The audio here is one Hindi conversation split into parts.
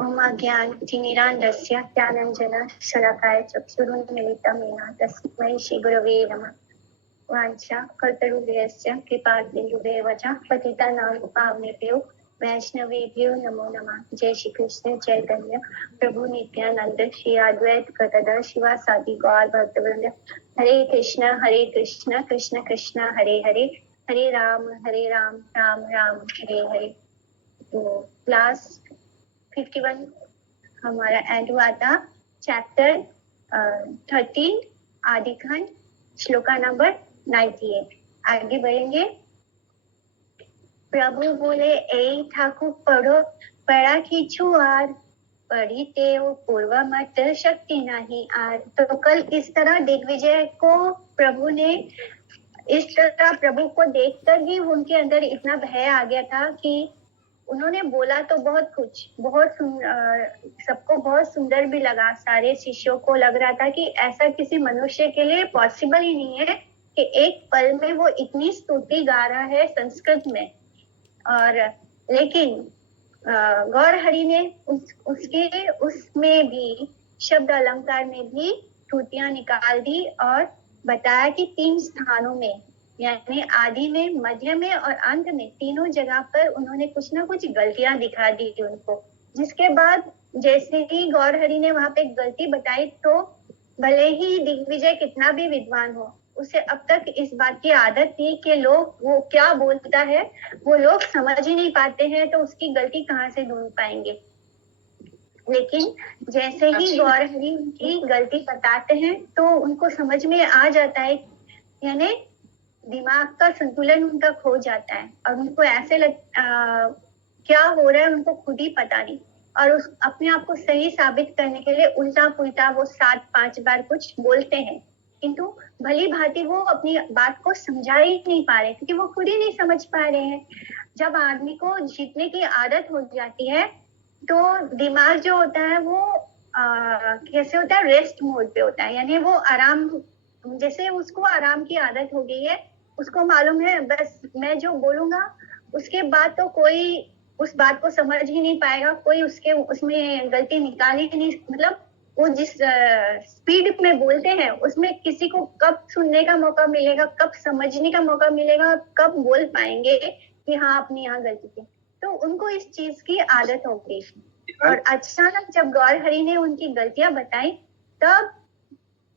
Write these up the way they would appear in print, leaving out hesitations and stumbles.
ओम अज्ञानतिमिरान्धस्य ज्ञानाञ्जनशलाकाय चक्षुरुन्मीलितं येन तस्मै श्रीगुरवे नमः। वाञ्छाकल्पतरुभ्यश्च कृपासिन्धुभ्येव च पतितानां पावनेभ्यो वैष्णवेभ्यो नमो नमः। जय श्री कृष्ण चैतन्य प्रभु नित्यानंद श्री अद्वैत गदाधर शिवासादि गौर भक्तवृंद। हरे कृष्ण कृष्ण कृष्ण हरे हरे, हरे राम राम राम हरे हरे। तो क्लास 51 हमारा एंड हुआ था। चैप्टर 13 आदि खंड श्लोका नंबर 98। आगे बढ़ेंगे। प्रभु बोले ए ठाकुर पढ़ो पढ़ा खींचू आर, पढ़ी तेव पूर्व मत शक्ति नहीं आर। तो कल इस तरह दिग्विजय को प्रभु ने, इस तरह प्रभु को देखकर ही उनके अंदर इतना भय आ गया था कि उन्होंने बोला तो बहुत कुछ, सबको बहुत सुंदर भी लगा। सारे शिष्यों को लग रहा था कि ऐसा किसी मनुष्य के लिए पॉसिबल ही नहीं है कि एक पल में वो इतनी स्तुति गा रहा है संस्कृत में। और लेकिन गौर हरि ने उसमें भी शब्द अलंकार में भी त्रुटियां निकाल दी और बताया कि 3 स्थानों में, यानी आदि में, मध्य में और अंत में, तीनों जगह पर उन्होंने कुछ ना कुछ गलतियां दिखा दी उनको। जिसके बाद जैसे ही गौर हरि ने वहां पे गलती बताई तो भले ही दिग्विजय कितना भी विद्वान हो, उसे अब तक इस बात की आदत थी कि लोग वो क्या बोलता है वो लोग समझ ही नहीं पाते हैं, तो उसकी गलती कहाँ से ढूंढ पाएंगे। लेकिन जैसे ही गौर हरि उनकी गलती बताते हैं तो उनको समझ में आ जाता है, यानी दिमाग का संतुलन उनका खो जाता है और उनको ऐसे क्या हो रहा है उनको खुद ही पता नहीं। और उस अपने आप को सही साबित करने के लिए उल्टा पुल्टा वो 7-5 बार कुछ बोलते हैं, किंतु भली भांति वो अपनी बात को समझा ही नहीं पा रहे, क्योंकि वो खुद ही नहीं समझ पा रहे हैं। जब आदमी को जीतने की आदत हो जाती है तो दिमाग जो होता है वो कैसे होता है, रेस्ट मोड पे होता है, यानी वो आराम, जैसे उसको आराम की आदत हो गई है। उसको मालूम है बस मैं जो बोलूंगा उसके बाद तो कोई उस बात को समझ ही नहीं पाएगा, कोई उसमें गलती निकाल ही नहीं, मतलब वो जिस स्पीड में बोलते हैं उसमें किसी को कब सुनने का मौका मिलेगा, कब समझने का मौका मिलेगा, कब बोल पाएंगे कि हाँ अपनी यहाँ गलती थी। तो उनको इस चीज की आदत हो गई और अचानक जब गौर हरि ने उनकी गलतियां बताई तब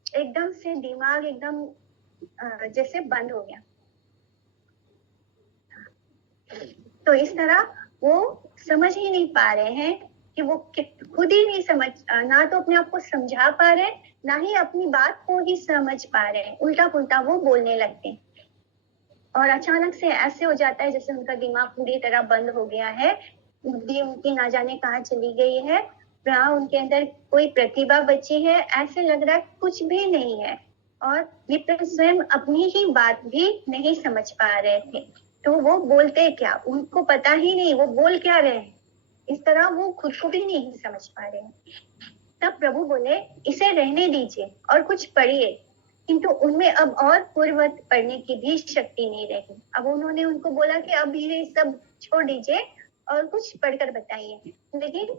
एकदम से दिमाग एकदम जैसे बंद हो गया। तो इस तरह वो समझ ही नहीं पा रहे हैं कि वो खुद ही नहीं समझ, ना तो अपने आप को समझा पा रहे, ना ही अपनी बात को ही समझ पा रहे हैं, उल्टा पुल्टा वो बोलने लगते हैं। और अचानक से ऐसे हो जाता है जैसे उनका दिमाग पूरी तरह बंद हो गया है, बुद्धि उनकी ना जाने कहाँ चली गई है, उनके अंदर कोई प्रतिभा बची है ऐसे लग रहा है कुछ भी नहीं है। और विप्र स्वयं अपनी ही बात भी नहीं समझ पा रहे थे, तो वो बोलते क्या उनको पता ही नहीं, वो बोल क्या रहे हैं, इस तरह वो खुद को भी नहीं समझ पा रहे हैं। तब प्रभु बोले इसे रहने दीजिए और कुछ पढ़िए, किंतु उनमें अब और पूर्ववत पढ़ने की भी शक्ति नहीं रही। अब उन्होंने उनको बोला कि अब ये सब छोड़ दीजिए और कुछ पढ़कर बताइए, लेकिन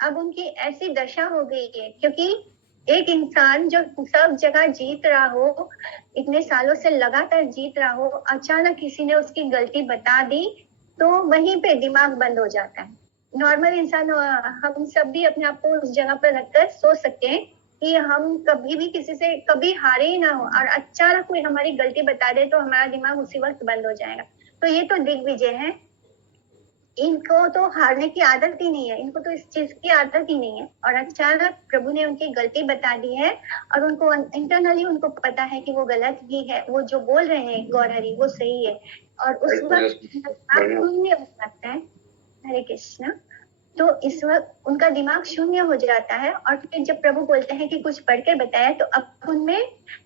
अब उनकी ऐसी दशा हो गई है, क्योंकि एक इंसान जो सब जगह जीत रहा हो, इतने सालों से लगातार जीत रहा हो, अचानक किसी ने उसकी गलती बता दी तो वहीं पे दिमाग बंद हो जाता है। नॉर्मल इंसान, हम सब भी अपने आप को उस जगह पर रखकर सोच सकते हैं कि हम कभी भी किसी से कभी हारे ही ना हो और अचानक कोई हमारी गलती बता दे तो हमारा दिमाग उसी वक्त बंद हो जाएगा। तो ये तो दिग्विजय है, इनको तो हारने की आदत ही नहीं है, इनको तो इस चीज की आदत ही नहीं है। और अचानक प्रभु ने उनकी गलती बता दी है और उनको इंटरनली उनको पता है कि वो गलत ही है, वो जो बोल रहे हैं गौर हरि वो सही है। और उस वक्त शून्य हो जाता है। हरे कृष्ण। तो इस वक्त उनका दिमाग शून्य हो जाता है और फिर जब प्रभु बोलते हैं कि कुछ पढ़ के बताया तो अब उनमें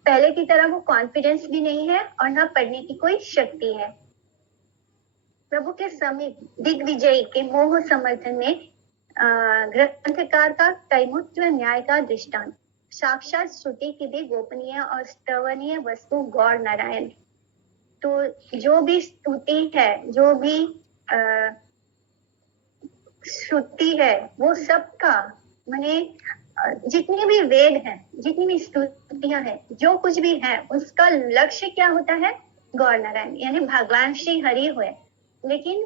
पहले की तरह वो कॉन्फिडेंस भी नहीं है और ना पढ़ने की कोई शक्ति है। प्रभु के समीप दिग्विजय के मोह समर्थन में ग्रंथकार का कैमुत्व न्याय का दृष्टांत, साक्षात श्रुति की भी गोपनीय और स्तवनीय वस्तु गौर नारायण। तो जो भी स्तुति है, जो भी श्रुति है वो सबका माने जितनी भी वेद है, जितनी भी स्तुतियां हैं, जो कुछ भी है, उसका लक्ष्य क्या होता है? गौर नारायण यानी भगवान श्री हरि हुए। लेकिन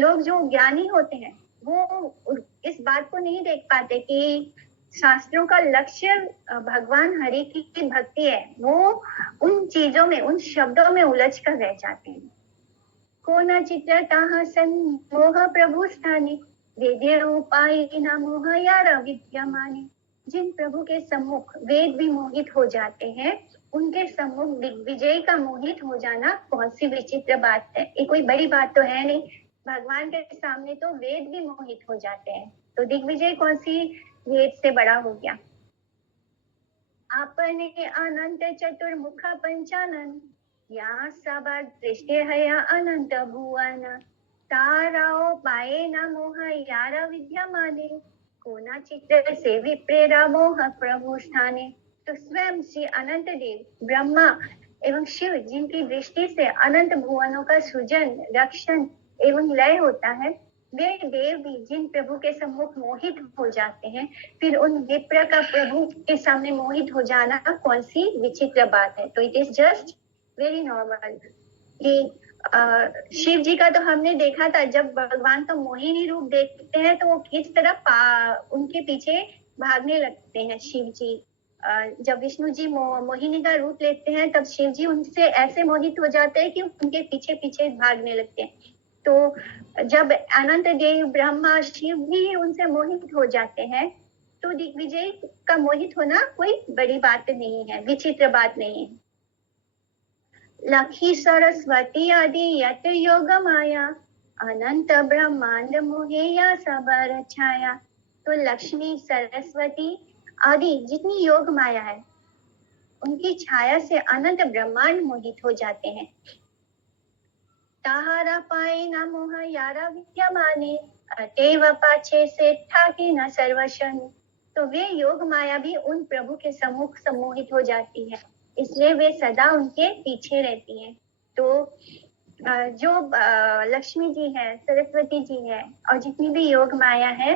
लोग जो ज्ञानी होते हैं वो इस बात को नहीं देख पाते कि शास्त्रों का लक्ष्य भगवान हरि की भक्ति है। वो उन चीजों में, उन शब्दों में उलझ कर रह जाते हैं। को न चित्रता सन मोह प्रभु स्थाने, वेद्य उपाय न मोह यार विद्यमाने। जिन प्रभु के सम्मुख वेद भी मोहित हो जाते हैं, उनके सम्मुख दिग्विजय का मोहित हो जाना कौन सी विचित्र बात है? ये कोई बड़ी बात तो है नहीं। भगवान के सामने तो वेद भी मोहित हो जाते हैं, तो दिग्विजय कौन सी वेद से बड़ा हो गया? आपने अनंत चतुर्मुख पंचानन, या सबर दृष्टि हया अनंत भुवन। ताराओ पाए न मोह यार विद्यमाने, कोना चित्र से विप्रेरा मोह प्रभु स्थाने। तो स्वयं श्री अनंत देव ब्रह्मा एवं शिव, जिनकी दृष्टि से अनंत भुवनों का सृजन, रक्षण एवं लय होता है, वे देव भी जिन प्रभु के सम्मुख मोहित हो जाते हैं, फिर उन विप्र का प्रभु के सामने मोहित हो जाना कौन सी विचित्र बात है? तो it is just very normal कि शिव जी का तो हमने देखा था, जब भगवान का मोहिनी रूप देखते हैं तो वो किस तरह उनके पीछे भागने लगते हैं। शिव जी जब विष्णु जी मोहिनी का रूप लेते हैं, तब शिव जी उनसे ऐसे मोहित हो जाते हैं कि उनके पीछे पीछे भागने लगते हैं। तो जब अनंत देव ब्रह्मा शिव भी उनसे मोहित हो जाते हैं, तो दिग्विजय का मोहित होना कोई बड़ी बात नहीं है, विचित्र बात नहीं है। लक्ष्मी सरस्वती आदि यत योग माया, अनंत ब्रह्मांड मोहे या सबर छाया। तो लक्ष्मी सरस्वती आदि जितनी योग माया है, उनकी छाया से अनंत ब्रह्मांड मोहित हो जाते हैं। ताहारा पाए न मोह यारा विद्यमाने, अतएव पाछे से ठाकी न सर्वशन। तो वे योग माया भी उन प्रभु के सम्मुख सम्मोहित हो जाती है, इसलिए वे सदा उनके पीछे रहती हैं। तो जो लक्ष्मी जी है, सरस्वती जी है, और जितनी भी योग माया है,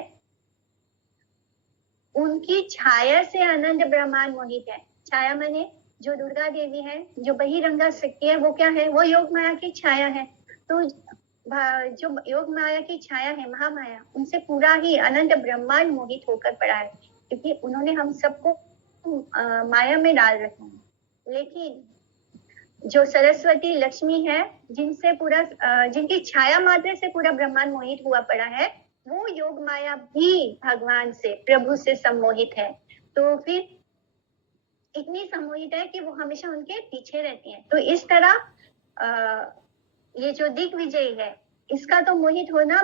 उनकी छाया से अनंत ब्रह्मांड मोहित है। छाया माने जो दुर्गा देवी है, जो बहिरंगा शक्ति है, वो क्या है? वो योग माया की छाया है। तो जो योग माया की छाया है, महामाया, उनसे पूरा ही अनंत ब्रह्मांड मोहित होकर पड़ा है, क्योंकि उन्होंने हम सबको माया में डाल रखा है। लेकिन जो सरस्वती लक्ष्मी है, जिनसे पूरा जिनकी छाया मात्र से पूरा ब्रह्मांड मोहित हुआ पड़ा है, वो योग माया भी भगवान से, प्रभु से सम्मोहित है। तो फिर इतनी सम्मोहित है कि वो हमेशा उनके पीछे रहती है। तो इस तरह ये जो दिग्विजय है, इसका तो मोहित होना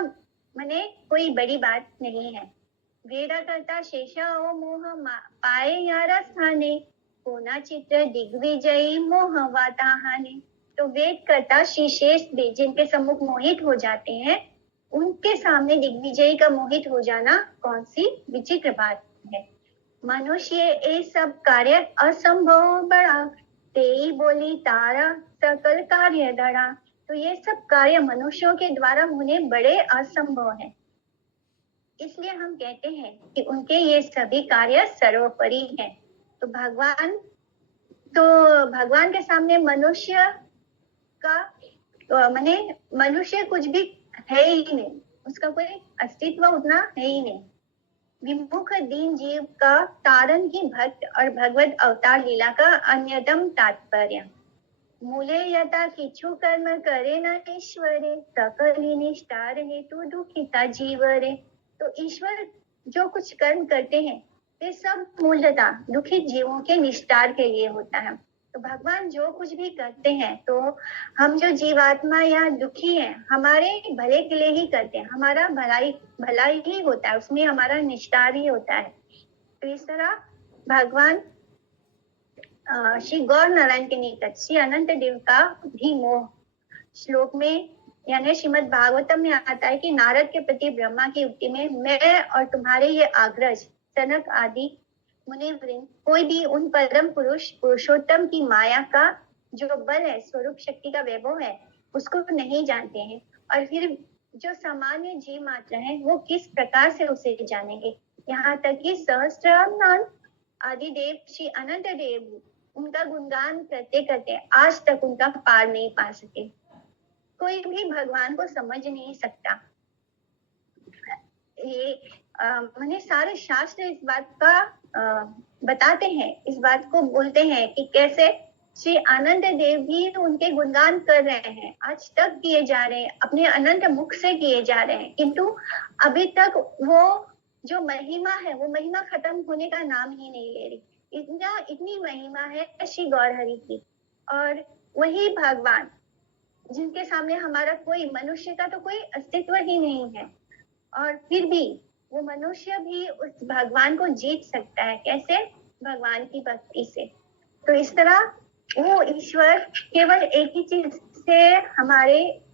माने कोई बड़ी बात नहीं है। वेदा करता शेषा ओ मोह पाए यारा स्थाने, कोना चित्र दिग्विजयी मोह वाताहाने। तो वेद करता श्री शेष भी जिनके सम्मुख मोहित हो जाते हैं, उनके सामने दिग्विजयी का मोहित हो जाना कौन सी विचित्र बात है। मनुष्य ये सब कार्य असंभव बड़ा, तेई बोली तारा सकल कार्य दड़ा। तो ये सब कार्य मनुष्यों के द्वारा होने बड़े असंभव है, इसलिए हम कहते हैं कि उनके ये सभी कार्य सर्वोपरि हैं। तो भगवान के सामने मनुष्य का माने मनुष्य कुछ भी है ही नहीं, उसका कोई अस्तित्व उतना है ही नहीं। विमुख दीन जीव का तारण ही भक्त और भगवत अवतार लीला का अन्यतम तात्पर्य। मूले यथा किछु कर्म करे न ईश्वरे, सकली निष्ठा रहे तू दुखिता जीवरे। तो ईश्वर जो कुछ कर्म करते हैं, ये सब मूलतः दुखित जीवों के निस्तार के लिए होता है। तो भगवान जो कुछ भी करते हैं, तो हम जो जीवात्मा या दुखी हैं, हमारे भले के लिए ही करते हैं, हमारा भला ही होता है, उसमें हमारा निस्तार ही होता है। तो इस तरह भगवान श्री गौर नारायण के निकट श्री अनंत देव का भी मोह श्लोक में यानी श्रीमद भागवतम में आता है कि नारद के प्रति ब्रह्मा की युक्ति में मैं और तुम्हारे ये आग्रज सनक आदि मुनिवृंद कोई भी उन परम पुरुष पुरुषोत्तम की माया का जो बल है, स्वरूप शक्ति का वैभव है, उसको नहीं जानते हैं। और फिर जो सामान्य जीव मात्र है वो किस प्रकार से उसे जानेंगे। यहाँ तक कि सहस्त्रानंद आदि देव श्री अनंत देव उनका गुणगान करते करते आज तक उनका पार नहीं पा सके। कोई भी भगवान को समझ नहीं सकता। ये मैंने सारे शास्त्र इस बात का बताते हैं, इस बात को बोलते हैं कि कैसे श्री आनंद देव भी उनके गुणगान कर रहे हैं, आज तक किए जा रहे हैं, अपने अनंत मुख से किए जा रहे हैं, किंतु अभी तक वो जो महिमा है वो महिमा खत्म होने का नाम ही नहीं ले रही। इतनी महिमा है श्री गौरहरि की। और वही भगवान जिनके सामने हमारा कोई मनुष्य का तो कोई अस्तित्व ही नहीं है, और फिर भी वो मनुष्य भी उस भगवान को जीत सकता है। कैसे? भगवान की भक्ति से। तो इस तरह वो ईश्वर केवल एक ही चीज से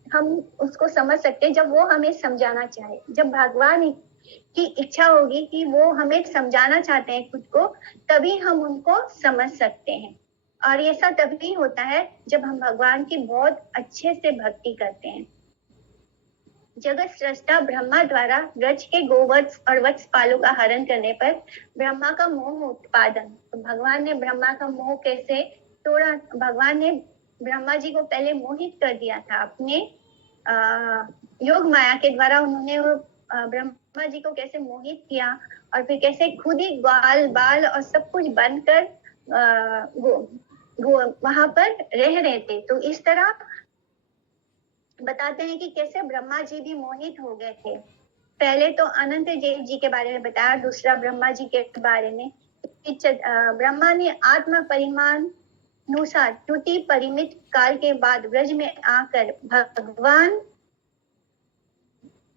हम उसको समझ सकते हैं, जब वो हमें समझाना चाहे, जब भगवान की इच्छा होगी कि वो हमें समझाना चाहते हैं खुद को, तभी हम उनको समझ सकते हैं। और ये सब तभी होता है जब हम भगवान की बहुत अच्छे से भक्ति करते हैं। जगत सृष्टा ब्रह्मा द्वारा ब्रज के गोवत्स और वत्स पालों का हरण करने पर ब्रह्मा का मोह उत्पादन। तो भगवान ने ब्रह्मा का मोह कैसे तोड़ा? भगवान ने ब्रह्मा जी को पहले मोहित कर दिया था अपने योग माया के द्वारा। उन्होंने ब्रह्मा जी को कैसे मोहित किया, और फिर कैसे खुद ही ग्वाल बाल और सब कुछ बनकर वहां पर रह रहे थे। तो इस तरह बताते हैं कि कैसे ब्रह्मा जी भी मोहित हो गए थे। पहले तो अनंत देव जी के बारे में बताया, दूसरा ब्रह्मा जी के बारे में। ब्रह्मा ने आत्मा परिमाण अनुसार त्रुटि परिमित काल के बाद ब्रज में आकर भगवान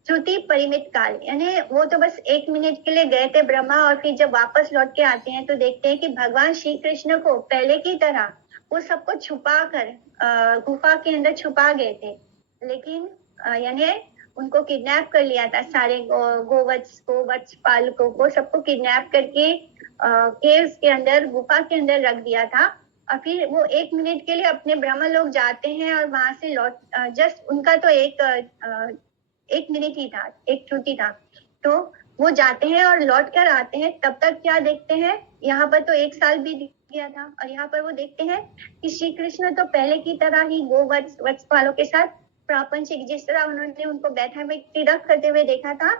त्रुटि परिमित काल यानी वो तो बस 1 मिनट के लिए गए थे ब्रह्मा, और फिर जब वापस लौट के आते हैं तो देखते हैं कि भगवान श्री कृष्ण को पहले की तरह वो सबको छुपा कर गुफा के अंदर छुपा गए थे। लेकिन यानी उनको किडनैप कर लिया था, सारे गोवत्स पालकों को सबको किडनैप करके केव्स के अंदर, गुफा के अंदर रख दिया था। और फिर वो 1 मिनट के लिए अपने ब्रह्म लोग जाते हैं और वहां से लौट जस्ट उनका तो एक मिनट ही था, एक त्रुटि था, तो वो जाते हैं और लौट कर आते हैं। तब तक क्या देखते हैं, यहाँ पर तो 1 साल बीत गया था, और यहाँ पर वो देखते हैं कि श्री कृष्ण तो पहले की तरह ही वत्सपालों के साथ प्रापंचिक, जिस तरह उन्होंने उनको बैठा में क्रीड़ा करते हुए देखा था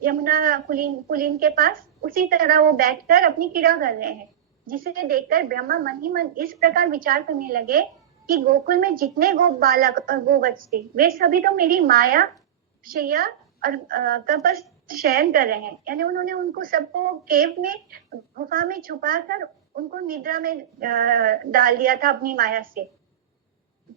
यमुना कुलीन के पास, उसी तरह वो बैठकर अपनी क्रीड़ा कर रहे हैं। जिसे देखकर ब्रह्मा मन ही मन इस प्रकार विचार करने लगे कि गोकुल में जितने बालक और गोवत्स थे वे सभी तो मेरी माया शैया और कपस शयन कर रहे हैं। यानी उन्होंने उनको सबको केव में, गुफा में छुपा कर उनको निद्रा में डाल दिया था अपनी माया से।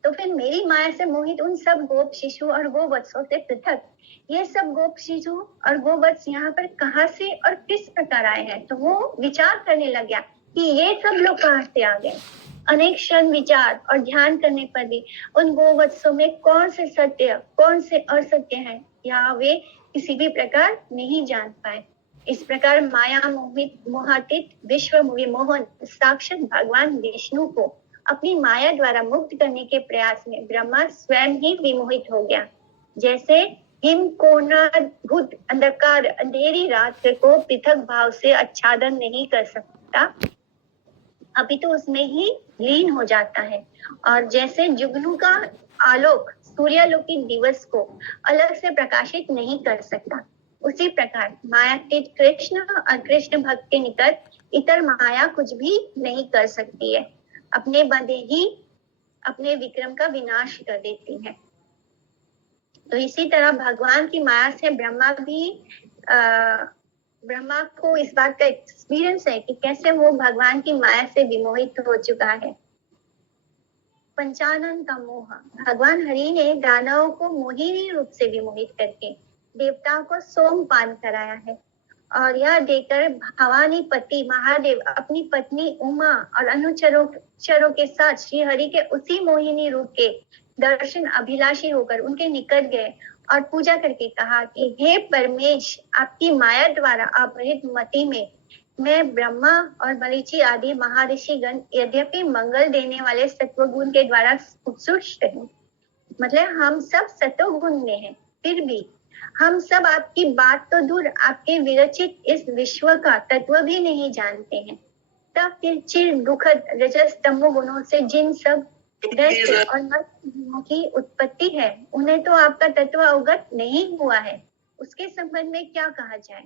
तो फिर मेरी माया से मोहित उन सब गोप शिशु और गोवत्सों से पृथक ये सब गोप शिशु और गोवत्स यहाँ पर कहाँ से और किस प्रकार आए हैं? तो वो विचार करने लग गया कि ये सब लोग कहाँ से आ गए। अनेक क्षण विचार और ध्यान करने पर भी उन गोवत्सों में कौन से सत्य कौन से असत्य हैं, या वे किसी भी प्रकार नहीं जान पाए। इस प्रकार माया मोहातीत विश्व विमोहन साक्षात भगवान विष्णु को अपनी माया द्वारा मुक्त करने के प्रयास में ब्रह्मा स्वयं ही विमोहित हो गया। जैसे हिम कोणाद्भुत अंधकार अंधेरी रात को पृथक भाव से आच्छादन नहीं कर सकता, अभी तो उसमें ही लीन हो जाता है। और जैसे जुगनू का आलोक सूर्यालोकी दिवस को अलग से प्रकाशित नहीं कर सकता, उसी प्रकार मायातीत कृष्ण और कृष्ण भक्त के निकट इतर माया कुछ भी नहीं कर सकती है। अपने बंदे ही अपने विक्रम का विनाश कर देती है। तो इसी तरह भगवान की माया से ब्रह्मा को इस बात का एक्सपीरियंस है कि कैसे वो भगवान की माया से विमोहित हो चुका है। पंचानन का मोह, भगवान हरि ने दानवों को मोहिनी रूप से विमोहित करके देवताओं को सोमपान कराया है। और यह देखकर भवानी पति महादेव अपनी पत्नी उमा और अनुचरों के साथ श्री हरि के उसी मोहिनी रूप के दर्शन अभिलाषी होकर उनके निकट गए और पूजा करके कहा कि हे परमेश, आपकी माया द्वारा अपहृत मति में मैं ब्रह्मा और मरीचि आदि महर्षि गण यद्यपि मंगल देने वाले सत्वगुण के द्वारा उत्सुष्ट हूँ। मतलब हम सब सत्वगुण में हैं, फिर भी हम सब आपकी बात तो दूर आपके विरचित इस विश्व का तत्व भी नहीं जानते हैं। तब फिर चिर दुखद रजस तमो गुणों से जिन सब दृष्ट और मत की उत्पत्ति है, उन्हें तो आपका तत्व अवगत नहीं हुआ है, उसके संबंध में क्या कहा जाए।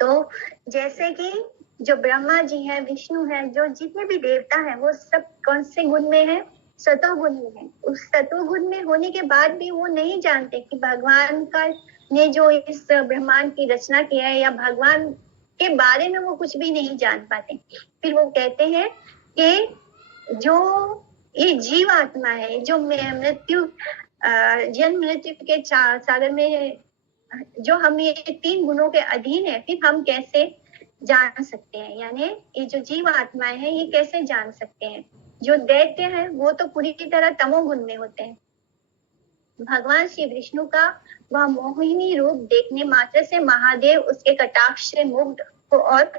तो जैसे कि जो ब्रह्मा जी है, विष्णु है, जो जितने भी देवता है, वो सब कौन से गुण में है? सतोगुण में है। उस सतोगुण में होने के बाद भी वो नहीं जानते कि भगवान का ने जो इस ब्रह्मांड की रचना किया है, या भगवान के बारे में वो कुछ भी नहीं जान पाते। फिर वो कहते हैं कि जो ये जीव आत्मा है, जो मृत्यु जन्म मृत्यु के सागर में जो हम ये 3 गुणों के अधीन है, फिर हम कैसे जान सकते हैं? यानी ये जो जीव आत्माएं हैं, ये कैसे जान सकते हैं? जो दैत्य है वो तो पूरी तरह तमोगुण में होते हैं। भगवान श्री विष्णु का वह मोहिनी रूप देखने मात्र से महादेव उसके कटाक्ष से मुग्ध हो और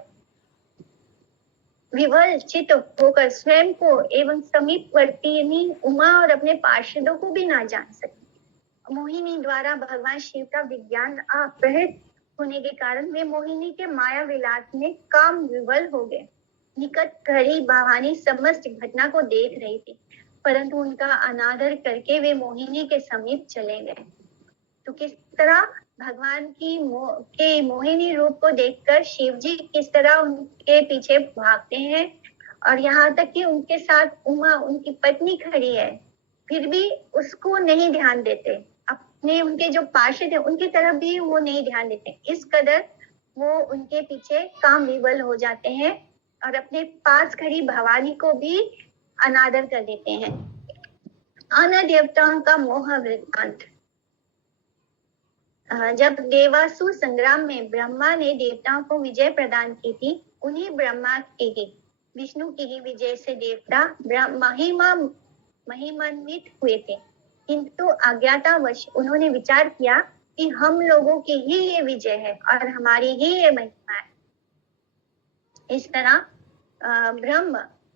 विवल चित होकर स्वयं को एवं समीपवर्ती उमा और अपने पार्षदों को भी ना जान सके। मोहिनी द्वारा भगवान शिव का विज्ञान अपहृत होने के कारण वे मोहिनी के माया विलास में काम विवल हो गए। निकट खड़ी भवानी समस्त घटना को देख रही थी, परंतु उनका अनादर करके वे मोहिनी के समीप चले गए। तो किस तरह भगवान की मोहिनी रूप को देखकर शिव जी किस तरह उनके पीछे भागते हैं, और यहाँ तक कि उनके साथ उमा उनकी पत्नी खड़ी है, फिर भी उसको नहीं ध्यान देते। अपने उनके जो पार्षद है उनकी तरफ भी वो नहीं ध्यान देते। इस कदर वो उनके पीछे काम विवल हो जाते हैं और अपने पास खड़ी भवानी को भी अनादर कर देते हैं। अन्य देवताओं का मोह वृत्तांत। जब देवासुर संग्राम में ब्रह्मा ने देवताओं को विजय प्रदान की थी, उन्हीं ब्रह्मा की ही विष्णु की ही विजय से देवता महिमान्वित हुए थे, किंतु अज्ञातावश उन्होंने विचार किया कि हम लोगों की ही ये विजय है और हमारी ही ये महिमा है। इस तरह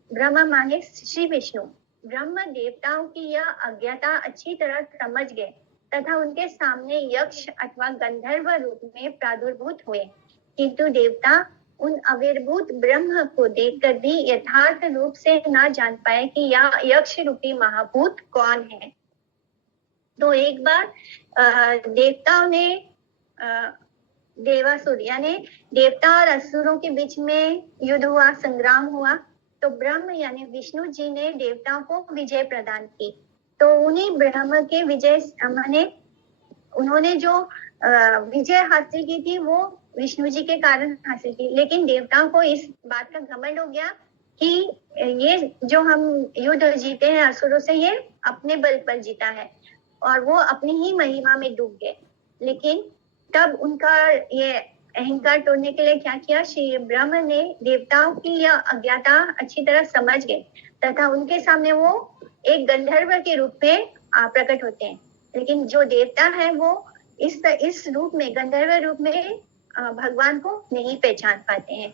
ब्रह्म माने श्री विष्णु ब्रह्म देवताओं की यह अज्ञाता अच्छी तरह समझ गए तथा उनके सामने यक्ष अथवा गंधर्व रूप में प्रादुर्भूत हुए, किंतु देवता उन आविर्भूत ब्रह्म को देखकर भी यथार्थ रूप से न जान पाए कि यह यक्ष रूपी महाभूत कौन है। तो एक बार देवताओं ने देवासुर यानी देवता और असुरों के बीच में युद्ध हुआ, संग्राम हुआ। तो ब्रह्म यानी विष्णु जी ने देवताओं को विजय प्रदान की। तो उन्हीं ब्रह्म के विजय माने उन्होंने जो विजय हासिल की थी वो विष्णु जी के कारण हासिल की, लेकिन देवताओं को इस बात का घमंड हो गया कि ये जो हम युद्ध जीते हैं असुरों से, ये अपने बल पर जीता है, और वो अपनी ही महिमा में डूब गए। लेकिन तब उनका ये अहंकार तोड़ने के लिए क्या किया, श्री ब्रह्म ने देवताओं की यह अज्ञाता अच्छी तरह समझ गए तथा उनके सामने वो एक गंधर्व के रूप में प्रकट होते हैं। लेकिन जो देवता है वो इस रूप में, गंधर्व रूप में भगवान को नहीं पहचान पाते हैं।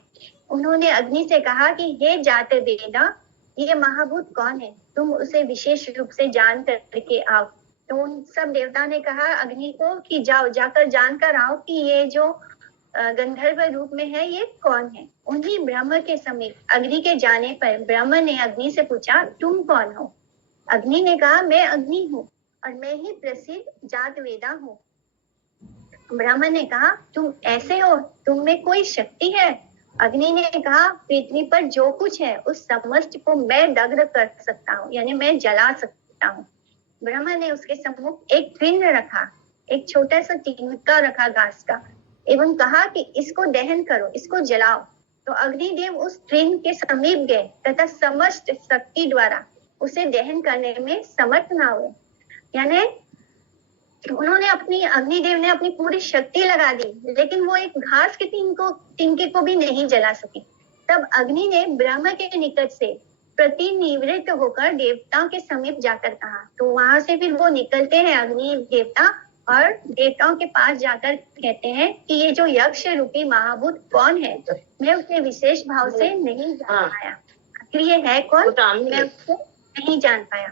उन्होंने अग्नि से कहा कि हे जात वेदा, ये महाभूत कौन है, तुम उसे विशेष रूप से जान करके आओ। तो उन सब देवता ने कहा अग्नि को कि जाओ, जाकर जानकर आओ कि ये जो गंधर्व रूप में है ये कौन है। उन्हीं ब्रह्म के समीप अग्नि के जाने पर ब्रह्म ने अग्नि से पूछा तुम कौन हो। अग्नि ने कहा मैं अग्नि हूँ और मैं ही प्रसिद्ध जात वेदा हूँ। ब्रह्म ने कहा तुम ऐसे हो, तुम में कोई शक्ति है। अग्नि ने कहा पृथ्वी पर जो कुछ है उस समस्त को मैं दग्ध कर सकता हूँ, यानी मैं जला सकता हूँ। ब्रह्मा ने उसके सम्मुख एक तृण रखा, एक छोटा सा तिनका रखा घास का, एवं कहा कि इसको दहन करो, इसको जलाओ। तो अग्निदेव उस तृण के समीप गए तथा समस्त शक्ति द्वारा उसे दहन करने में समर्थ न हुए। यानी उन्होंने अग्निदेव ने अपनी पूरी शक्ति लगा दी, लेकिन वो एक घास के तिनके को भी नहीं जला सके। तब अग्नि ने ब्रह्म के निकट से प्रतिनिवृत्त होकर देवताओं के समीप जाकर कहा। तो वहां से फिर वो निकलते हैं अग्नि देवता और देवताओं के पास जाकर कहते हैं कि ये जो यक्ष रूपी महाभूत कौन है, मैं उसे विशेष भाव से नहीं जान पाया। आखिर ये है कौन, मैं उसको नहीं जान पाया।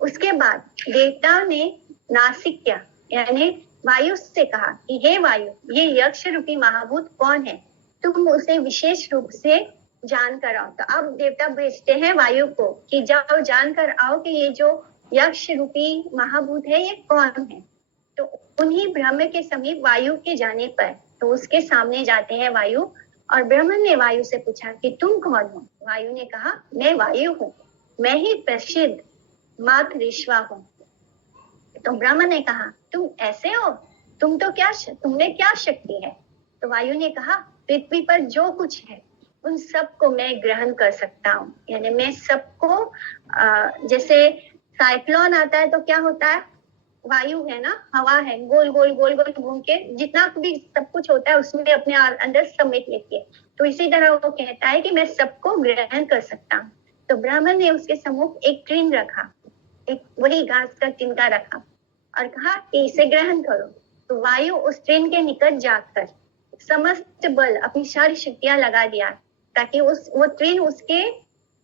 उसके बाद देवताओं ने नासिक्या यानी वायु से कहा कि हे वायु, ये यक्ष रूपी महाभूत कौन है, तुम उसे विशेष रूप से जान कर आओ। तो अब देवता भेजते हैं वायु को कि जाओ जान कर आओ कि ये जो यक्ष रूपी महाभूत है ये कौन है। तो उन्हीं ब्रह्म के समीप वायु के जाने पर तो उसके सामने जाते हैं वायु, और ब्रह्म ने वायु से पूछा कि तुम कौन हो। वायु ने कहा मैं वायु हूँ, मैं ही प्रसिद्ध मात्र ईश्वा हूँ। तो ब्रह्म ने कहा तुम ऐसे हो, तुमने क्या शक्ति है। तो वायु ने कहा पृथ्वी पर जो कुछ है उन सबको मैं ग्रहण कर सकता हूँ। यानी मैं सबको, जैसे साइक्लोन आता है तो क्या होता है, वायु है ना, हवा है, गोल गोल गोल गोल घूम के जितना भी सब कुछ होता है उसमें अपने अंदर समेट लेती है। तो इसी तरह वो कहता है कि मैं सबको ग्रहण कर सकता हूँ। तो ब्राह्मण ने उसके सम्मुख एक तृण रखा, एक वही घास का तिनका रखा और कहा कि इसे ग्रहण करो। तो वायु उस तृण के निकट जाकर समस्त बल अपनी सारी शक्तियां लगा दिया ताकि वो तृण उसके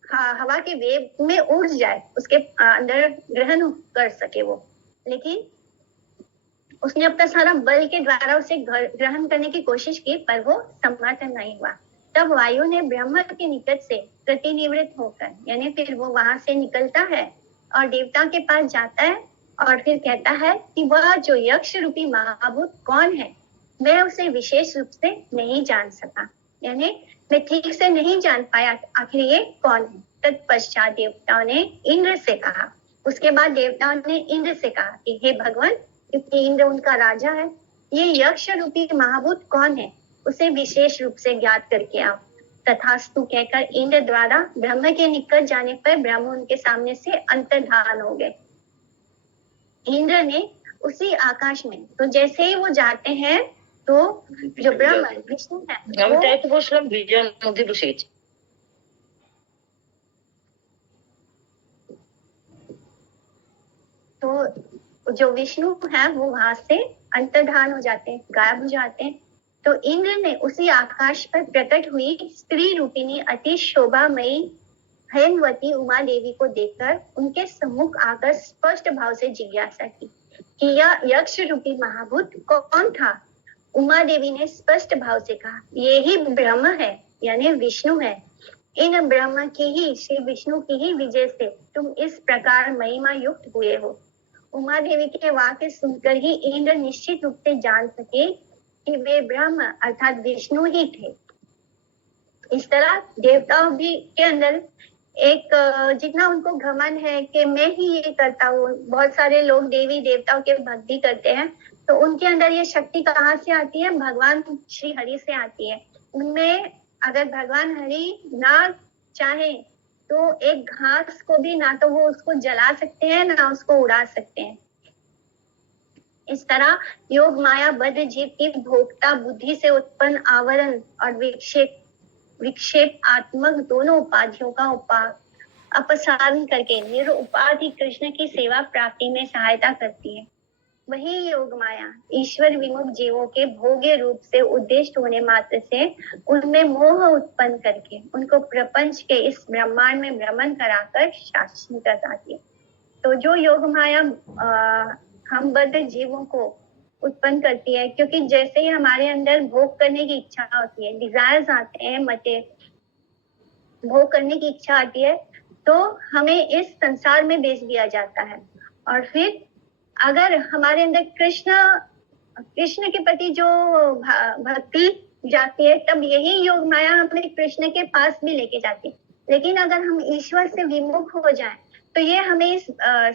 हवा के वेग में उड़ जाए, उसके अंदर ग्रहण कर सके वो। लेकिन उसने अपना सारा बल के द्वारा उसे ग्रहण करने की कोशिश की पर वो समर्थ नहीं हुआ। तब वायु ने ब्रह्मा के निकट से प्रतिनिवृत्त होकर, यानी फिर वो वहां से निकलता है और देवता के पास जाता है और फिर कहता है कि वह जो यक्ष रूपी महाभूत कौन है, मैं उसे विशेष रूप से नहीं जान सका। यानी मैं ठीक से नहीं जान पाया आखिर ये कौन है। तत्पश्चात देवताओं ने इंद्र से कहा, उसके बाद देवताओं ने इंद्र से कहा कि हे भगवान, क्योंकि इंद्र उनका राजा है, ये यक्ष रूपी महाभूत कौन है उसे विशेष रूप से ज्ञात करके आओ। तथास्तु कहकर इंद्र द्वारा ब्रह्म के निकट जाने पर ब्रह्म उनके सामने से अंतर्धान हो गए। इंद्र ने उसी आकाश में, तो जैसे ही वो जाते हैं तो जो ब्रह्म विष्णु है तो जो विष्णु है वो वहां से अंतर्धान हो जाते हैं, गायब हो जाते हैं। तो इंद्र ने उसी आकाश पर प्रकट हुई स्त्री रूपिणी अति शोभामयी हेमवती उमा देवी को देखकर उनके सम्मुख आकर स्पष्ट भाव से जिज्ञासा की कि यह यक्ष रूपी महाभूत कौन था। उमा देवी ने स्पष्ट भाव से कहा, ये ही ब्रह्म है, यानी विष्णु है। इन ब्रह्म की ही, श्री विष्णु की ही विजय से तुम इस प्रकार महिमा युक्त हुए हो। उमा देवी के वाक्य सुनकर ही इंद्र निश्चित रूप से जान सके कि वे ब्रह्म अर्थात विष्णु ही थे। इस तरह देवताओं भी के अंदर एक जितना उनको घमंड है कि मैं ही ये करता हूँ, बहुत सारे लोग देवी देवताओं के भक्ति करते हैं, तो उनके अंदर ये शक्ति कहाँ से आती है, भगवान श्री हरि से आती है। उनमें अगर भगवान हरि ना चाहे तो एक घास को भी ना तो वो उसको जला सकते हैं ना उसको उड़ा सकते हैं। इस तरह योग माया बद्ध जीव की भोक्ता बुद्धि से उत्पन्न आवरण और विक्षेप आत्मक दोनों उपाधियों का अपसारण करके निरुपाधि कृष्ण की सेवा प्राप्ति में सहायता करती है। वही योग माया ईश्वर विमुख जीवों के भोग्य रूप से उद्देश्य होने मात्र से उनमें मोह उत्पन्न करके उनको प्रपंच के इस ब्रह्मांड में भ्रमण कराकर शासन करती है। तो जो योग माया हम बद्ध जीवों को उत्पन्न करती है, क्योंकि जैसे ही हमारे अंदर भोग करने की इच्छा होती है, डिजायर्स आते हैं, मते भोग करने की इच्छा आती है, तो हमें इस संसार में भेज दिया जाता है। और फिर अगर हमारे अंदर कृष्ण के प्रति जो भक्ति जाती है, तब यही योग माया हमें कृष्ण के पास भी लेके जाती है। लेकिन अगर हम ईश्वर से विमुख हो जाएं, तो ये हमें इस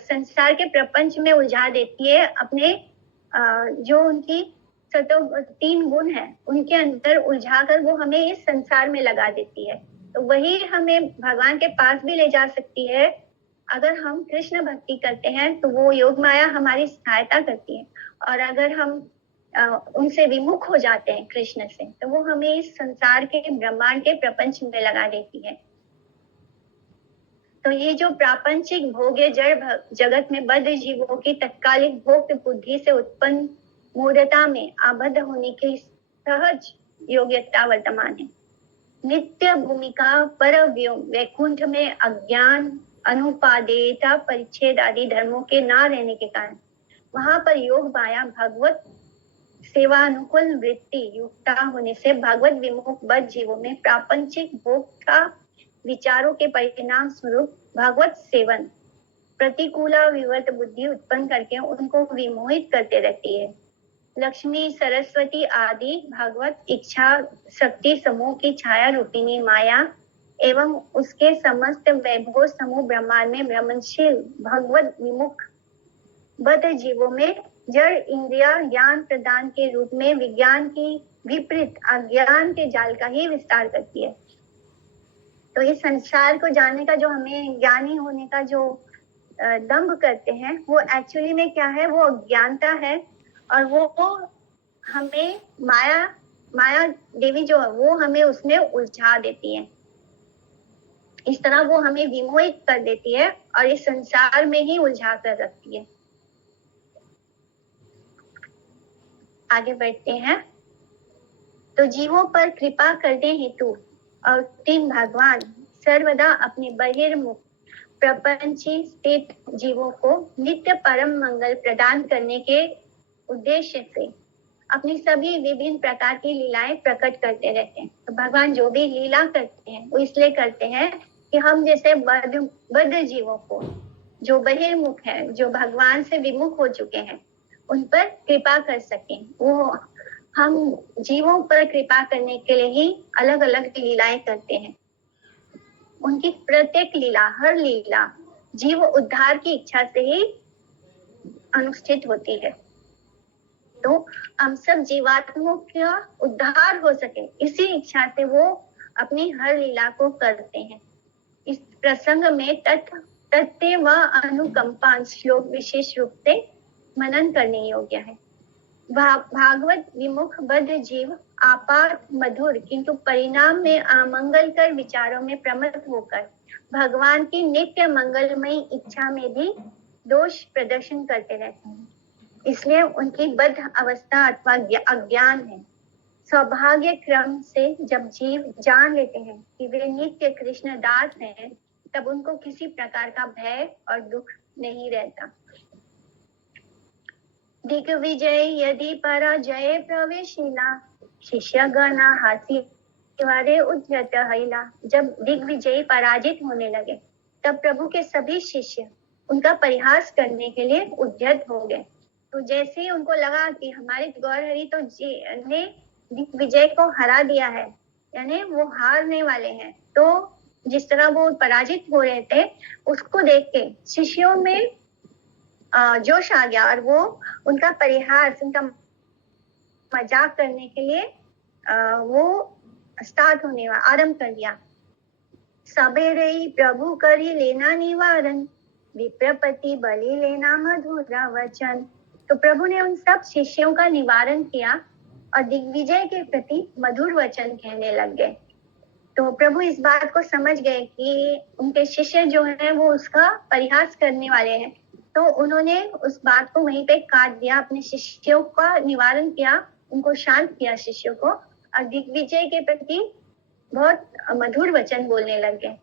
संसार के प्रपंच में उलझा देती है। अपने जो उनकी 3 गुण है उनके अंदर उलझाकर वो हमें इस संसार में लगा देती है। तो वही हमें भगवान के पास भी ले जा सकती है। अगर हम कृष्ण भक्ति करते हैं तो वो योग माया हमारी सहायता करती है, और अगर हम उनसे विमुख हो जाते हैं कृष्ण से, तो वो हमें इस संसार के ब्रह्मांड के प्रपंच में लगा देती है। तो ये जो प्रापंचिक भोग्य जड़ जगत में बद्ध जीवों की तत्कालिक भोग बुद्धि से उत्पन्न मूढ़ता में आबद्ध होने की सहज योग्यता वर्तमान है। नित्य भूमिका पर वैकुंठ में अज्ञान अनुपादेयता परिच्छेद आदि धर्मों के ना रहने के कारण वहां पर योग माया भगवत सेवानुकूल वृत्ति युक्ता होने से भगवत विमुख बद्ध जीवों में प्रापंचिक भोग का विचारों के परिणाम स्वरूप भगवत सेवन प्रतिकूल विवर्त बुद्धि उत्पन्न करके उनको विमोहित करते रहती है। लक्ष्मी सरस्वती आदि भगवत इच्छा शक्ति समूह की छाया रूपिणी माया एवं उसके समस्त वैभव समूह ब्रह्मांड में ब्रह्मशील भगवत विमुख बद्ध जीवों में जड़ इंद्रिया ज्ञान प्रदान के रूप में विज्ञान की विपरीत अज्ञान के जाल का ही विस्तार करती है। तो इस संसार को जानने का जो हमें ज्ञानी होने का जो दंभ करते हैं वो एक्चुअली में क्या है, वो अज्ञानता है। और वो हमें माया देवी जो है वो हमें उसमें उलझा देती है। इस तरह वो हमें विमोहित कर देती है और इस संसार में ही उलझा कर रखती है। आगे बढ़ते हैं। तो जीवों पर कृपा करने हेतु अवतीर्ण भगवान सर्वदा अपने बहिर्मुख प्रपंची स्थित जीवों को नित्य परम मंगल प्रदान करने के उद्देश्य से अपनी सभी विभिन्न प्रकार की लीलाएं प्रकट करते रहते हैं। तो भगवान जो भी लीला करते हैं वो इसलिए करते हैं कि हम जैसे बद्ध जीवों को जो बहिर्मुख है, जो भगवान से विमुख हो चुके हैं, उन पर कृपा कर सकें। वो हम जीवों पर कृपा करने के लिए ही अलग अलग लीलाएं करते हैं। उनकी प्रत्येक लीला, हर लीला जीव उद्धार की इच्छा से ही अनुष्ठित होती है। तो हम सब जीवात्माओं का उद्धार हो सके, इसी इच्छा से वो अपनी हर लीला को करते हैं। इस प्रसंग में तथ्य व अनुकंपा श्लोक विशेष रूप से मनन करने योग्य है। भागवत विमुख बद्ध जीव आपात मधुर किंतु परिणाम में अमंगलकर विचारों में प्रमत्त होकर भगवान की नित्य मंगलमयी इच्छा में भी दोष प्रदर्शन करते रहते हैं। इसलिए उनकी बद्ध अवस्था अथवा अज्ञान है। सौभाग्य क्रम से जब जीव जान लेते हैं कि वे नित्य कृष्ण दास हैं, तब उनको किसी प्रकार का भय और दुख नहीं रहता। दिग्विजय यदि पराजय प्रवेशिला शिष्य गणा हासी वारे उद्यत हईला। जब दिग्विजयी पराजित होने लगे तब प्रभु के सभी शिष्य उनका परिहास करने के लिए उद्यत हो गए। तो जैसे ही उनको लगा कि हमारे गौरहरि तो ने दिग्विजय को हरा दिया है, यानी वो हारने वाले हैं, तो जिस तरह वो पराजित हो रहे थे उसको देख के शिष्यों में जोश आ गया और वो उनका परिहास, उनका मजाक करने के लिए वो स्टार्ट होने वाला आरंभ कर दिया। सबेरे प्रभु करी लेना निवारण विप्रपति बलि लेना मधुरा वचन। तो प्रभु ने उन सब शिष्यों का निवारण किया और दिग्विजय के प्रति मधुर वचन कहने लग गए। तो प्रभु इस बात को समझ गए कि उनके शिष्य जो है वो उसका परिहास करने वाले हैं, तो उन्होंने उस बात को वहीं पे काट दिया, अपने शिष्यों का निवारण किया, उनको शांत किया शिष्यों को, और दिग्विजय के प्रति बहुत मधुर वचन बोलने लगे।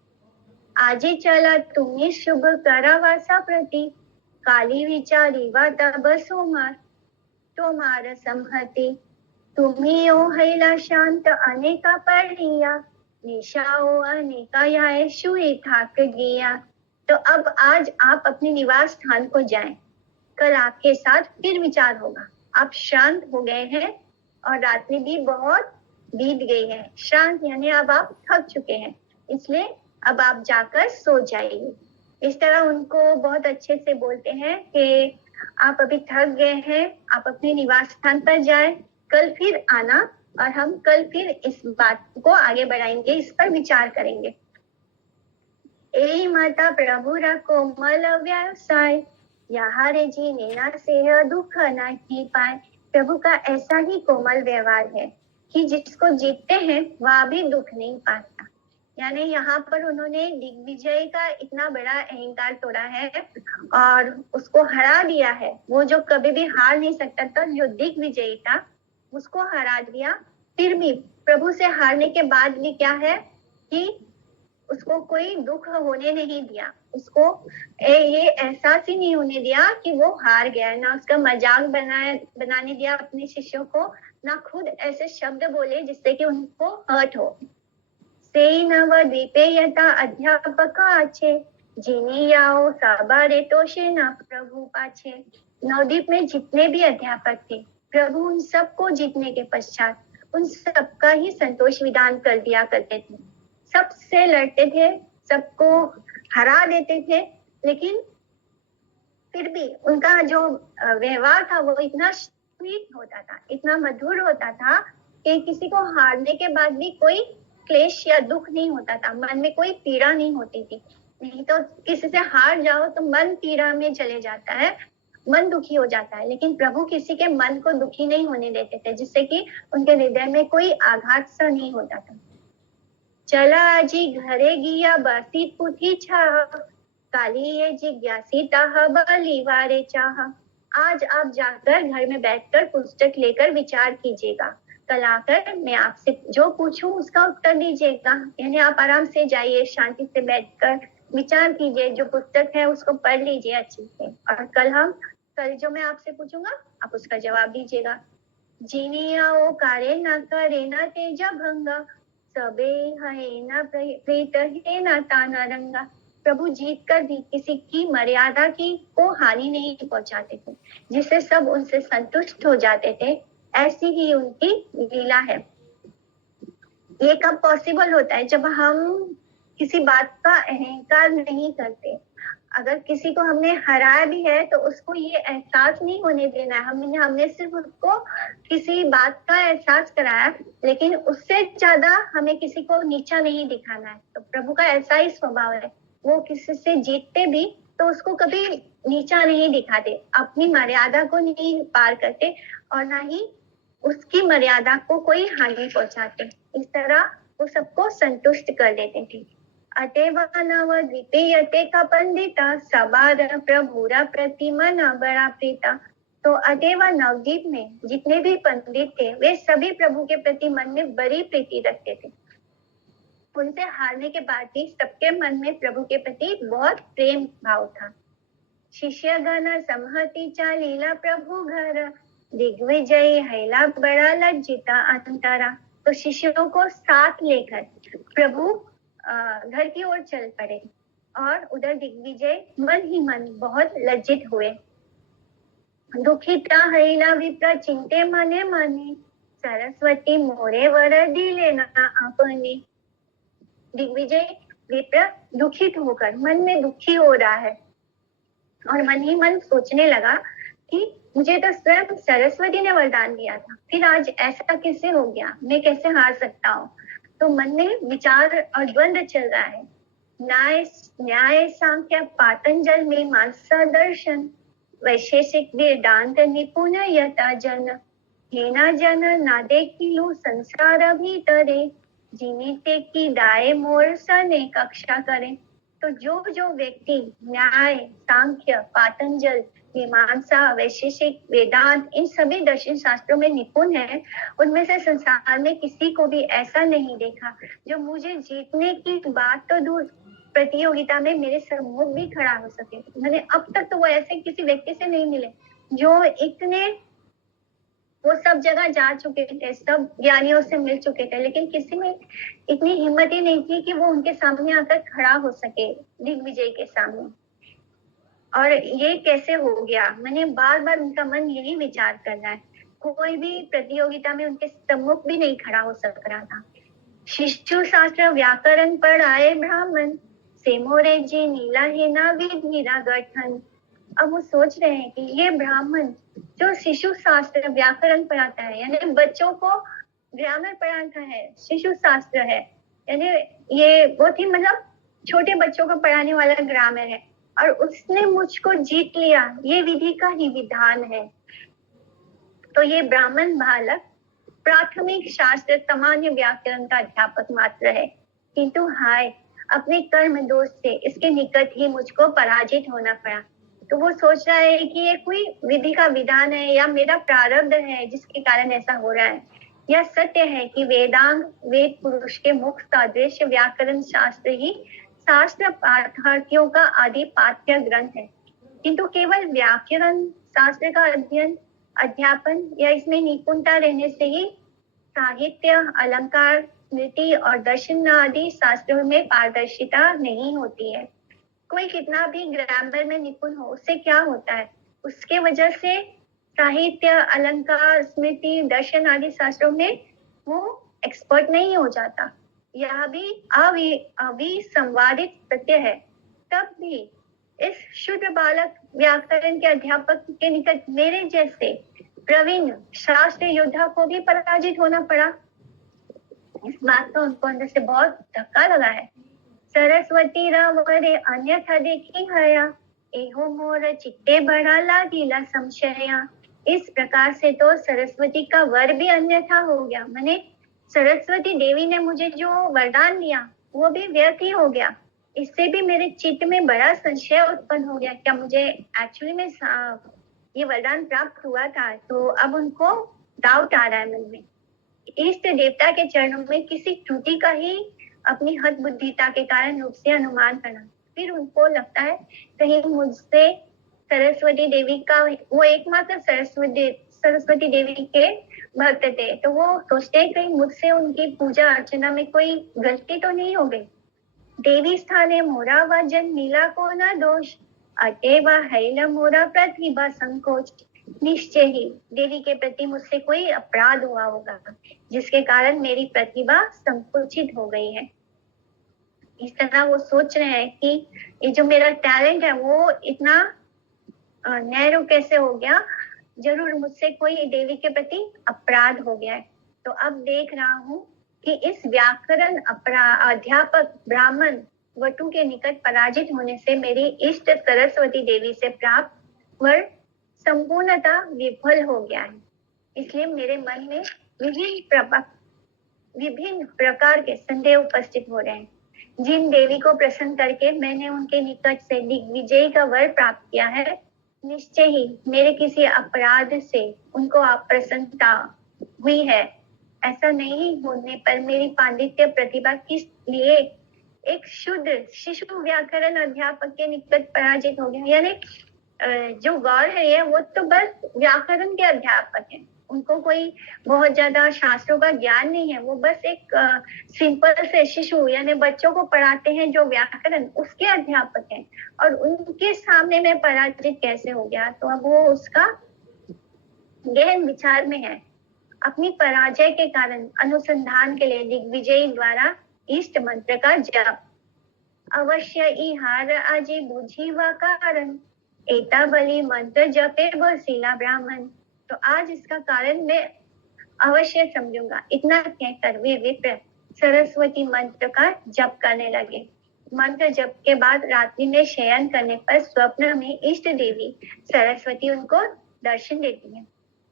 आजे चला तुम्हें शुभ करावासा प्रति काली विचारी वा तब सोमार तो मार संहति तुम्ही ओ हैला शांत अनेका पढ़िया निशाओ अनेका याय शुई थाक गया। तो अब आज आप अपने निवास स्थान को जाएं, कल आपके साथ फिर विचार होगा। आप शांत हो गए हैं और रात्रि भी बहुत बीत गई है। शांत यानी अब आप थक चुके हैं, इसलिए अब आप जाकर सो जाइए। इस तरह उनको बहुत अच्छे से बोलते हैं कि आप अभी थक गए हैं, आप अपने निवास स्थान पर जाएं, कल फिर आना और हम कल फिर इस बात को आगे बढ़ाएंगे, इस पर विचार करेंगे। ए माता प्रभु रा कोमल व्यवसाय याहारे जी नेना से दुख नहीं पाए। प्रभु का ऐसा ही कोमल व्यवहार है कि जिसको जीतते हैं वह भी दुख नहीं पाता। यानी यहाँ पर उन्होंने दिग्विजय का इतना बड़ा अहंकार तोड़ा है और उसको हरा दिया है। वो जो कभी भी हार नहीं सकता था, जो दिग्विजयी था, उसको हरा दिया। फिर भी प्रभु से हारने के बाद भी क्या है कि उसको कोई दुख होने नहीं दिया। उसको ये एहसास ही नहीं होने दिया कि वो हार गया, ना उसका मजाक बनाने दिया अपने शिष्यों को, ना खुद ऐसे शब्द बोले जिससे कि उनको हर्ट हो। से नवद्वीपे यथा अध्यापक आछे, जिनियाओ साबारे तोषे न प्रभु पाछे। नवद्वीप में जितने भी अध्यापक थे, प्रभु उन सबको जीतने के पश्चात उन सबका ही संतोष विधान कर दिया करते थे। सबसे लड़ते थे, सबको हरा देते थे, लेकिन फिर भी उनका जो व्यवहार था वो इतना स्वीट होता था, इतना मधुर होता था कि किसी को हारने के बाद भी कोई क्लेश या दुख नहीं होता था, मन में कोई पीड़ा नहीं होती थी। नहीं तो किसी से हार जाओ तो मन पीड़ा में चले जाता है, मन दुखी हो जाता है, लेकिन प्रभु किसी के मन को दुखी नहीं होने देते थे, जिससे कि उनके हृदय में कोई आघात सा नहीं होता था। चला आजी घरे गिया बासी पुथी छा, काली ये जिज्ञासी ताहा बलिवारे चाहा। आज आप जाकर घर में बैठकर पुस्तक लेकर विचार कीजिएगा, कल आकर मैं आपसे जो पूछूं उसका उत्तर दीजिएगा। यानी आप आराम से जाइए, शांति से बैठकर विचार कीजिए, जो पुस्तक है उसको पढ़ लीजिए अच्छे से, और कल जो मैं आपसे पूछूंगा आप उसका जवाब दीजिएगा। जीनिया ओ कारे ना करे ना तेजा भंगा, सबे है ना प्रीत है ना ताना रंगा। प्रभु जीत कर भी किसी की मर्यादा की को हानि नहीं पहुंचाते थे, जिससे सब उनसे संतुष्ट हो जाते थे। ऐसी ही उनकी लीला है। ये कब पॉसिबल होता है? जब हम किसी बात का अहंकार नहीं करते। अगर किसी को हमने हराया भी है तो उसको ये एहसास नहीं होने देना है, हमने सिर्फ उसको किसी बात का एहसास कराया, लेकिन उससे ज्यादा हमें किसी को नीचा नहीं दिखाना है। तो प्रभु का ऐसा ही स्वभाव है, वो किसी से जीतते भी तो उसको कभी नीचा नहीं दिखाते, अपनी मर्यादा को नहीं पार करते और ना ही उसकी मर्यादा को कोई हानि पहुंचाते। इस तरह वो सबको संतुष्ट कर देते थे। अतएव नवद्वीपीयते का पंडिता, सबार प्रभुरा प्रतिमा न बड़ा प्रीता। तो अतएव नवद्वीप में जितने भी पंडित थे वे सभी प्रभु के प्रति मन में बड़ी प्रीति रखते थे। उनसे हारने के बाद भी सबके मन में प्रभु के प्रति बहुत प्रेम भाव था। शिष्यगण समहति चालीला प्रभु घर, दिग्विजयी हैला बड़ा लज्जिता अंतरा। तो शिष्यों को साथ लेकर प्रभु घर की ओर चल पड़े और उधर दिग्विजय मन ही मन बहुत लज्जित हुए। दुखिता हैला विप्र चिंते मने मने, सरस्वती मोरे वर दिले ना अपने। दिग्विजय विप्र दुखित होकर मन में दुखी हो रहा है और मन ही मन सोचने लगा कि मुझे तो स्वयं सरस्वती ने वरदान दिया था, फिर आज ऐसा कैसे हो गया, मैं कैसे हार सकता हूँ। तो मन में विचार और द्वंद्व चल रहा है। न्याय सांख्य पातंजल में मानसा दर्शन, वैशेषिक वेदांत निपुण यथा जन, हेना जन ना देखिलु संसार भीतरे, जीनिते की दाए मोर सने कक्षा करे। तो जो व्यक्ति न्याय सांख्य पातंजल मीमांसा वैशेषिक वेदांत इन सभी दर्शन शास्त्रों में निपुण है, उनमें से संसार में किसी को भी ऐसा नहीं देखा जो मुझे जीतने की बात तो दूर प्रतियोगिता में मेरे सम्मुख भी खड़ा हो सके। मैंने अब तक तो वो ऐसे किसी व्यक्ति से नहीं मिले जो इतने, वो सब जगह जा चुके थे, सब ज्ञानियों से मिल चुके थे, लेकिन किसी में इतनी हिम्मत ही नहीं थी कि वो उनके सामने आकर खड़ा हो सके दिग्विजय के सामने। और ये कैसे हो गया? मैंने बार बार उनका मन यही विचार कर रहा है, कोई भी प्रतियोगिता में उनके सम्मुख भी नहीं खड़ा हो सक रहा था। शिशु शास्त्र व्याकरण पर आए ब्राह्मण, से मोरे जी नीला हेना विधिरा गठन। अब वो सोच रहे हैं कि ये ब्राह्मण जो शिशु शास्त्र व्याकरण पढ़ाता है, यानी बच्चों को ग्रामर पढ़ाता है, शिशु शास्त्र है, यानी ये बहुत ही मतलब छोटे बच्चों को पढ़ाने वाला ग्रामर है, और उसने मुझको जीत लिया, ये विधि का ही विधान है। तो ये ब्राह्मण बालक प्राथमिक शास्त्र सामान्य व्याकरण का अध्यापक मात्र है, किंतु हाय अपने कर्म दोष से इसके निकट ही मुझको पराजित होना पड़ा। तो वो सोच रहा है कि ये कोई विधि का विधान है या मेरा प्रारब्ध है जिसके कारण ऐसा हो रहा है। यह सत्य है कि वेदांग वेद पुरुष के मुख सादृश्य व्याकरण शास्त्र ही शास्त्र पाठ्यर्थियों का आदि पाठ्य ग्रंथ है, किंतु केवल व्याकरण शास्त्र का अध्यापन या इसमें निपुणता रहने से ही साहित्य, अलंकार, स्मृति और दर्शन आदि शास्त्रों में पारदर्शिता नहीं होती है। कोई कितना भी ग्रामर में निपुण हो, उससे क्या होता है? उसके वजह से साहित्य, अलंकार, स्मृति, दर्शन आदि शास्त्रों में वो एक्सपर्ट नहीं हो जाता। यह भी अविसंवादित सत्य है। तब भी इस शुद्ध बालक व्याकरण के अध्यापक के निकट मेरे जैसे प्रवीण शास्त्र योद्धा को भी पराजित होना पड़ा। इस बात का उनको अंदर से बहुत धक्का लगा है। सरस्वती रावरे अन्यथा देखी हया, एहो मोर चित्ते बड़ा लागिला संशया। इस प्रकार से तो सरस्वती का वर भी अन्यथा हो गया, माने सरस्वती देवी ने मुझे जो वरदान दिया वो भी व्यर्थ ही हो गया। इससे भी मेरे चित्त में बड़ा संशय उत्पन्न हो गया, क्या मुझे एक्चुअली में ये वरदान प्राप्त हुआ था? तो अब उनको डाउट आ रहा है मन में। इष्ट देवता के चरणों में किसी त्रुटि का ही अपनी हद बुद्धिता के कारण रूप से अनुमान करना। फिर उनको लगता है कहीं मुझसे सरस्वती देवी का, वो एकमात्र सरस्वती देवी के भक्त थे, तो वो सोचते हैं कहीं मुझसे उनकी पूजा अर्चना में कोई गलती तो नहीं हो गई। देवी स्थाने मोरा वजन नीला को न दोष, अतेवा हैल मोरा प्रतिभा संकोच। निश्चय ही देवी के प्रति मुझसे कोई अपराध हुआ होगा जिसके कारण मेरी प्रतिभा संकुचित हो गई है। इस तरह वो सोच रहे हैं कि ये जो मेरा टैलेंट है वो इतना नैरो कैसे हो गया, जरूर मुझसे कोई देवी के प्रति अपराध हो गया है। तो अब देख रहा हूँ कि इस व्याकरण अध्यापक ब्राह्मण वटु के निकट पराजित होने से मेरी इष्ट सरस्वती देवी से प्राप्त वर संपूर्णतः विफल हो गया है। इसलिए मेरे मन में विभिन्न प्रकार के संदेह उपस्थित हो रहे हैं। जिन देवी को प्रसन्न करके मैंने उनके निकट से दिग्विजय का वर प्राप्त किया है, निश्चय ही मेरे किसी अपराध से उनको अप्रसन्नता हुई है। ऐसा नहीं होने पर मेरी पांडित्य प्रतिभा किस लिए एक शुद्ध शिशु व्याकरण अध्यापक के निकट पराजित हो गया। यानी जो गौर है ये वो तो बस व्याकरण के अध्यापक हैं, उनको कोई बहुत ज्यादा शास्त्रों का ज्ञान नहीं है। वो बस एक सिंपल से शिशु यानी बच्चों को पढ़ाते हैं जो व्याकरण, उसके अध्यापक हैं, और उनके सामने में पराजित कैसे हो गया। तो अब वो उसका गहन विचार में है। अपनी पराजय के कारण अनुसंधान के लिए दिग्विजय द्वारा इष्ट मंत्र का जप। अवश्य इहार आजी बुझी व कारण, एता बलि मंत्र जपे बसीला ब्राह्मण। तो आज इसका कारण मैं अवश्य समझूंगा। इतना कहकर वे विप्र सरस्वती मंत्र का जप करने लगे। मंत्र जप के बाद रात्रि में शयन करने पर स्वप्न में इष्ट देवी सरस्वती उनको दर्शन देती है।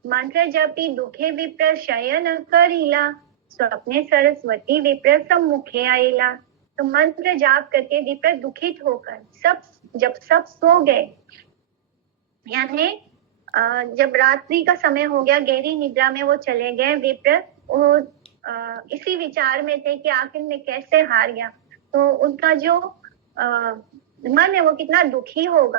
मंत्र जपी दुखे विप्र शयन करीला, स्वप्ने सरस्वती विप्र सम्मुखे आईला। तो मंत्र जाप करके विप्र दुखित होकर जब सब सो गए, यानी जब रात्रि का समय हो गया, गहरी निद्रा में वो चले गए विप्र, वो इसी विचार में थे कि आखिर में कैसे हार गया। तो उनका जो मन है वो कितना दुखी होगा।